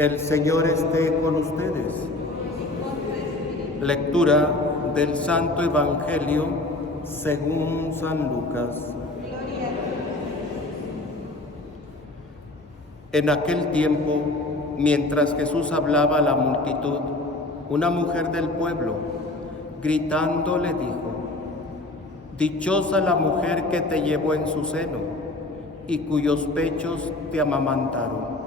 El Señor esté con ustedes. Lectura del Santo Evangelio según San Lucas. En aquel tiempo, mientras Jesús hablaba a la multitud, una mujer del pueblo, gritando, le dijo: «Dichosa la mujer que te llevó en su seno y cuyos pechos te amamantaron».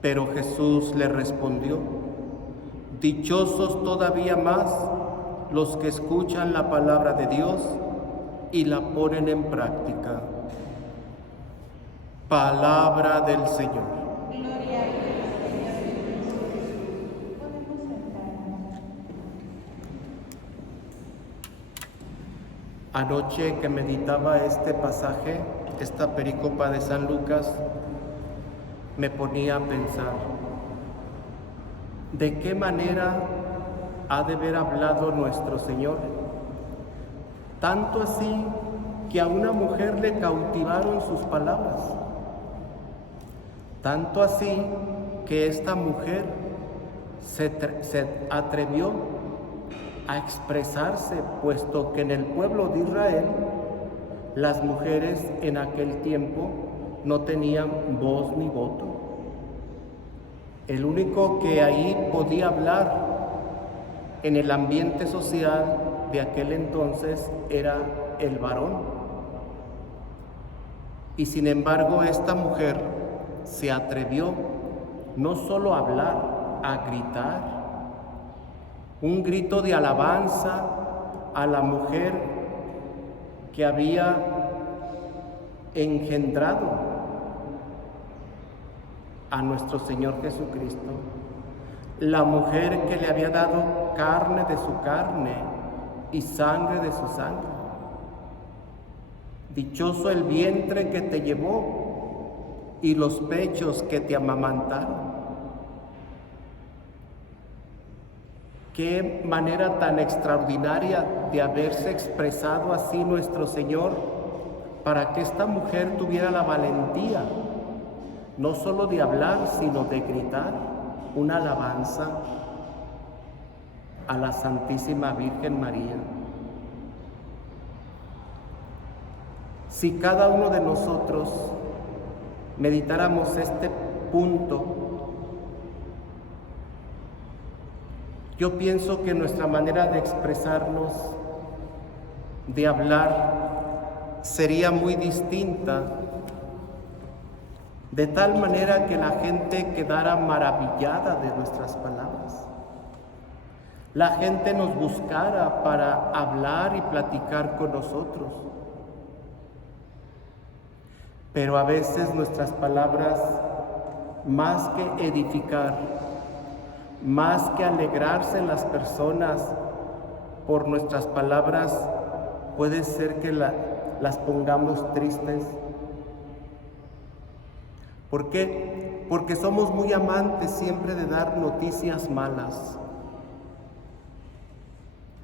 Pero Jesús le respondió: «Dichosos todavía más los que escuchan la palabra de Dios y la ponen en práctica». Palabra del Señor. Gloria a Dios, Señor. Podemos sentarnos. Anoche que meditaba este pasaje, esta perícopa de San Lucas, me ponía a pensar, ¿de qué manera ha de haber hablado nuestro Señor? Tanto así que a una mujer le cautivaron sus palabras. Tanto así que esta mujer se atrevió a expresarse, puesto que en el pueblo de Israel las mujeres en aquel tiempo no tenían voz ni voto. El único que ahí podía hablar en el ambiente social de aquel entonces era el varón. Y sin embargo, esta mujer se atrevió no solo a hablar, a gritar, un grito de alabanza a la mujer que había engendrado a nuestro Señor Jesucristo, la mujer que le había dado carne de su carne y sangre de su sangre. Dichoso el vientre que te llevó y los pechos que te amamantaron. Qué manera tan extraordinaria de haberse expresado así nuestro Señor, para que esta mujer tuviera la valentía, no solo de hablar, sino de gritar una alabanza a la Santísima Virgen María. Si cada uno de nosotros meditáramos este punto, yo pienso que nuestra manera de expresarnos, de hablar, sería muy distinta, de tal manera que la gente quedara maravillada de nuestras palabras. La gente nos buscara para hablar y platicar con nosotros. Pero a veces nuestras palabras, más que edificar, más que alegrarse en las personas por nuestras palabras, puede ser que las pongamos tristes. ¿Por qué? Porque somos muy amantes siempre de dar noticias malas.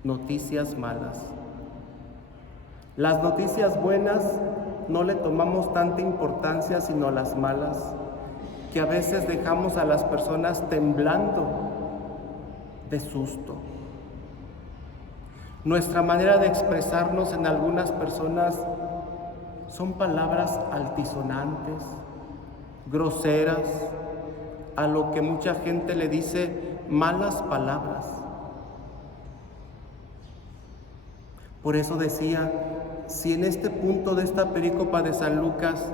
Noticias malas. Las noticias buenas no le tomamos tanta importancia, sino las malas, que a veces dejamos a las personas temblando de susto. Nuestra manera de expresarnos en algunas personas son palabras altisonantes, groseras, a lo que mucha gente le dice malas palabras. Por eso decía, si en este punto de esta perícopa de San Lucas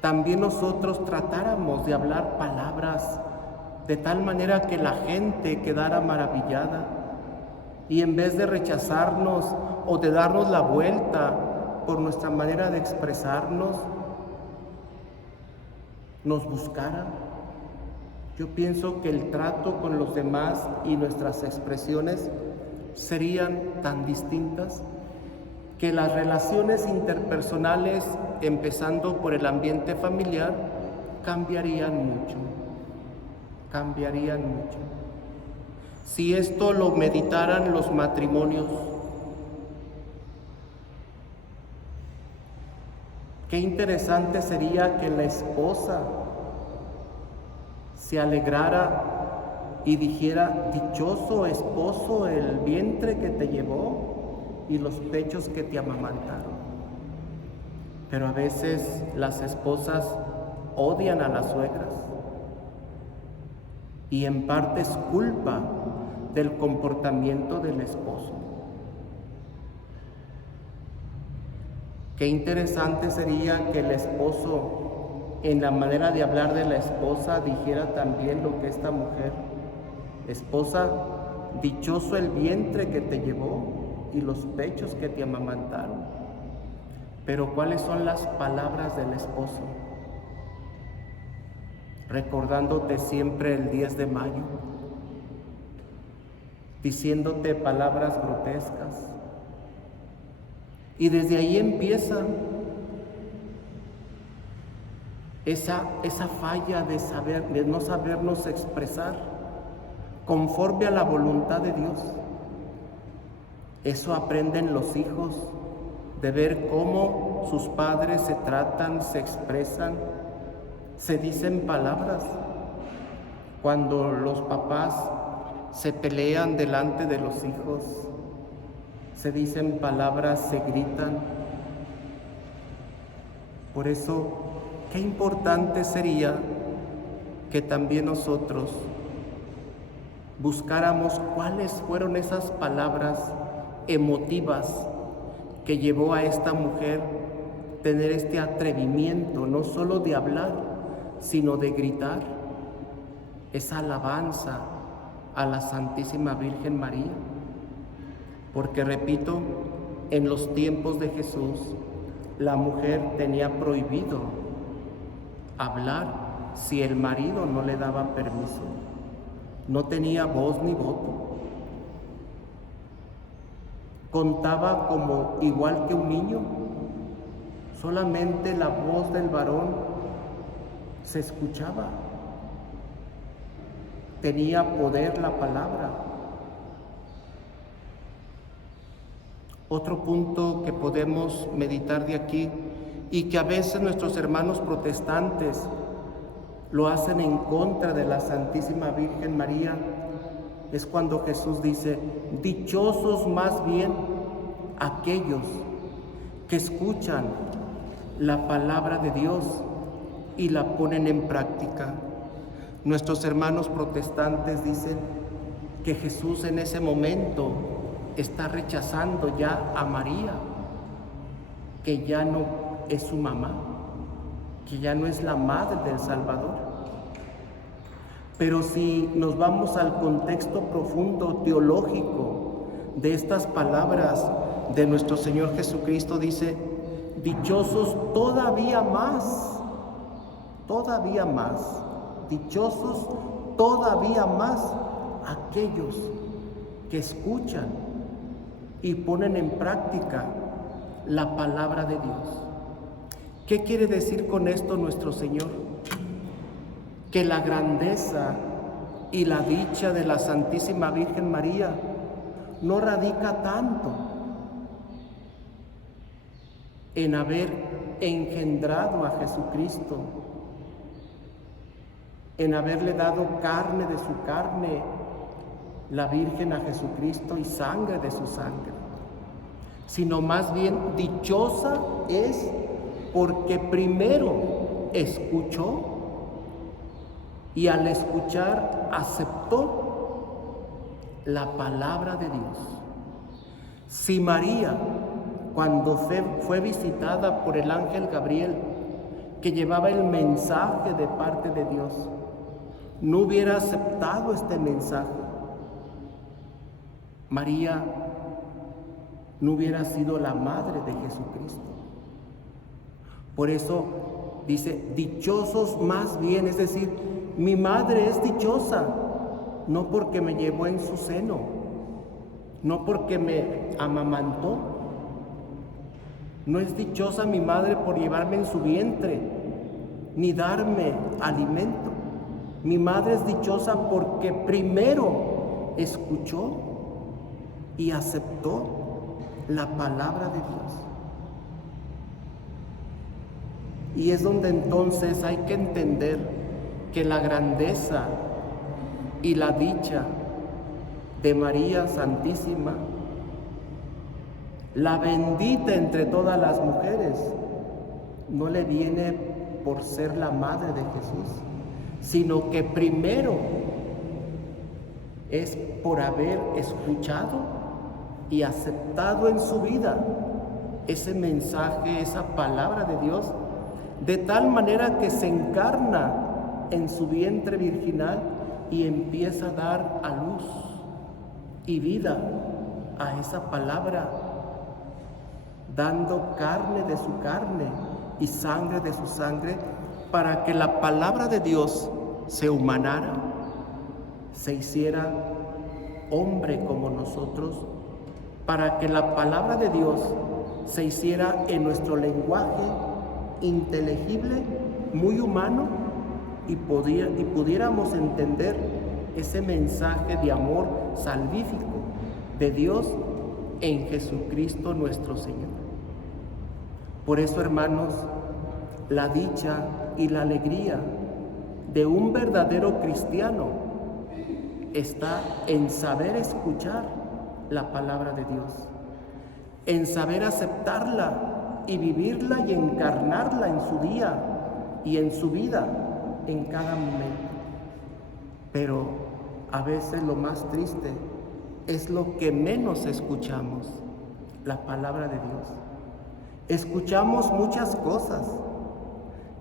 también nosotros tratáramos de hablar palabras de tal manera que la gente quedara maravillada, y en vez de rechazarnos o de darnos la vuelta por nuestra manera de expresarnos, nos buscara, yo pienso que el trato con los demás y nuestras expresiones serían tan distintas que las relaciones interpersonales, empezando por el ambiente familiar, cambiarían mucho. Si esto lo meditaran los matrimonios, qué interesante sería que la esposa se alegrara y dijera: dichoso esposo el vientre que te llevó y los pechos que te amamantaron. Pero a veces las esposas odian a las suegras y en parte es culpa del comportamiento del esposo. Qué interesante sería que el esposo, en la manera de hablar de la esposa, dijera también lo que esta mujer: esposa, dichoso el vientre que te llevó y los pechos que te amamantaron. Pero ¿cuáles son las palabras del esposo? Recordándote siempre el 10 de mayo, diciéndote palabras grotescas. Y desde ahí empieza esa falla de no sabernos expresar conforme a la voluntad de Dios. Eso aprenden los hijos, de ver cómo sus padres se tratan, se expresan, se dicen palabras. Cuando los papás se pelean delante de los hijos, se dicen palabras, se gritan. Por eso, qué importante sería que también nosotros buscáramos cuáles fueron esas palabras emotivas que llevó a esta mujer tener este atrevimiento, no solo de hablar, sino de gritar esa alabanza a la Santísima Virgen María. Porque repito, en los tiempos de Jesús, la mujer tenía prohibido hablar si el marido no le daba permiso. No tenía voz ni voto. Contaba como igual que un niño. Solamente la voz del varón se escuchaba. Tenía poder la palabra. Otro punto que podemos meditar de aquí, y que a veces nuestros hermanos protestantes lo hacen en contra de la Santísima Virgen María, es cuando Jesús dice: dichosos más bien aquellos que escuchan la palabra de Dios y la ponen en práctica. Nuestros hermanos protestantes dicen que Jesús en ese momento está rechazando ya a María, que ya no es su mamá, que ya no es la madre del Salvador. Pero si nos vamos al contexto profundo teológico de estas palabras de nuestro Señor Jesucristo, dice: dichosos todavía más, dichosos todavía más aquellos que escuchan y ponen en práctica la palabra de Dios. ¿Qué quiere decir con esto nuestro Señor? Que la grandeza y la dicha de la Santísima Virgen María no radica tanto en haber engendrado a Jesucristo, en haberle dado carne de su carne, la Virgen a Jesucristo, y sangre de su sangre, sino más bien dichosa es porque primero escuchó y al escuchar aceptó la palabra de Dios. Si María, cuando fue visitada por el ángel Gabriel, que llevaba el mensaje de parte de Dios, no hubiera aceptado este mensaje, María no hubiera sido la madre de Jesucristo. Por eso dice: dichosos más bien, es decir, mi madre es dichosa, no porque me llevó en su seno, no porque me amamantó. No es dichosa mi madre por llevarme en su vientre, ni darme alimento. Mi madre es dichosa porque primero escuchó y aceptó la palabra de Dios. Y es donde entonces hay que entender que la grandeza y la dicha de María Santísima, la bendita entre todas las mujeres, no le viene por ser la madre de Jesús, sino que primero es por haber escuchado y aceptado en su vida ese mensaje, esa palabra de Dios, de tal manera que se encarna en su vientre virginal y empieza a dar a luz y vida a esa palabra, dando carne de su carne y sangre de su sangre, para que la palabra de Dios se humanara, se hiciera hombre como nosotros, para que la palabra de Dios se hiciera en nuestro lenguaje inteligible, muy humano, y pudiéramos entender ese mensaje de amor salvífico de Dios en Jesucristo nuestro Señor. Por eso, hermanos, la dicha y la alegría de un verdadero cristiano está en saber escuchar la palabra de Dios, en saber aceptarla y vivirla y encarnarla en su día y en su vida en cada momento. Pero a veces lo más triste es lo que menos escuchamos, la palabra de Dios. Escuchamos muchas cosas,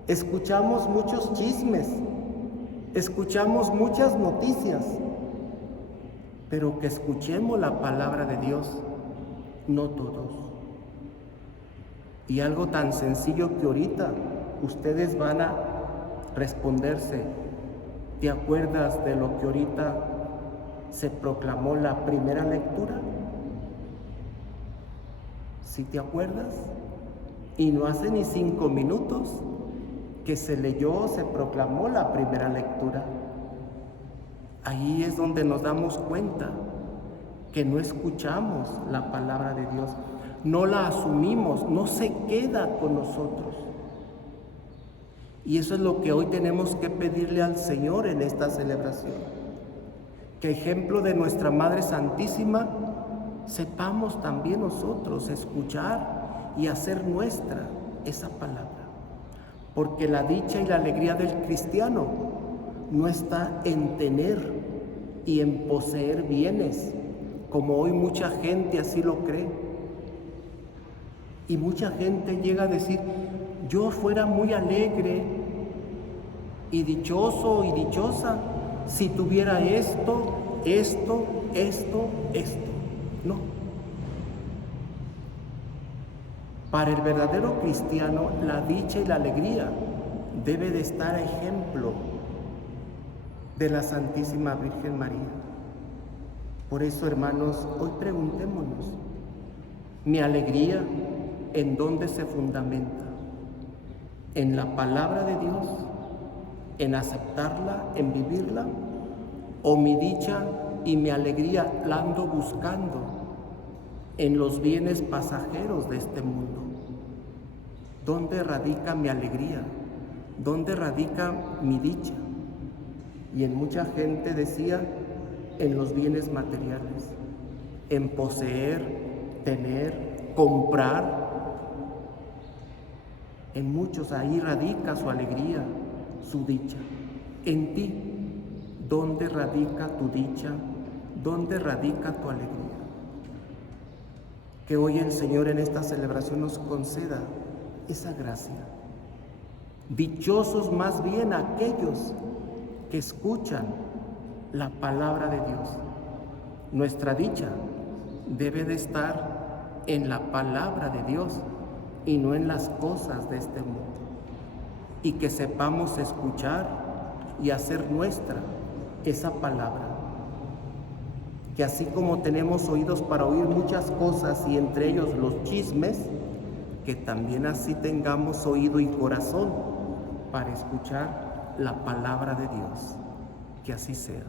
escuchamos muchos chismes, escuchamos muchas noticias, pero que escuchemos la palabra de Dios, no todos. Y algo tan sencillo que ahorita ustedes van a responderse: ¿te acuerdas de lo que ahorita se proclamó la primera lectura? ¿Sí te acuerdas? Y no hace ni 5 minutos que se leyó, se proclamó la primera lectura. Ahí es donde nos damos cuenta que no escuchamos la palabra de Dios, no la asumimos, no se queda con nosotros. Y eso es lo que hoy tenemos que pedirle al Señor en esta celebración. Que ejemplo de nuestra Madre Santísima, sepamos también nosotros escuchar y hacer nuestra esa palabra. Porque la dicha y la alegría del cristiano no está en tener y en poseer bienes, como hoy mucha gente así lo cree. Y mucha gente llega a decir: yo fuera muy alegre y dichoso y dichosa si tuviera esto. No. Para el verdadero cristiano, la dicha y la alegría debe de estar a ejemplo de la Santísima Virgen María. Por eso, hermanos, hoy preguntémonos: ¿mi alegría en dónde se fundamenta? ¿En la palabra de Dios? ¿En aceptarla? ¿En vivirla? ¿O mi dicha y mi alegría la ando buscando en los bienes pasajeros de este mundo? ¿Dónde radica mi alegría? ¿Dónde radica mi dicha? Y en mucha gente decía: en los bienes materiales, en poseer, tener, comprar. En muchos ahí radica su alegría, su dicha. En ti, ¿dónde radica tu dicha? ¿Dónde radica tu alegría? Que hoy el Señor en esta celebración nos conceda esa gracia. Dichosos más bien aquellos que escuchan la palabra de Dios. Nuestra dicha debe de estar en la palabra de Dios y no en las cosas de este mundo. Y que sepamos escuchar y hacer nuestra esa palabra. Que así como tenemos oídos para oír muchas cosas y entre ellos los chismes, que también así tengamos oído y corazón para escuchar la palabra de Dios. Que así sea.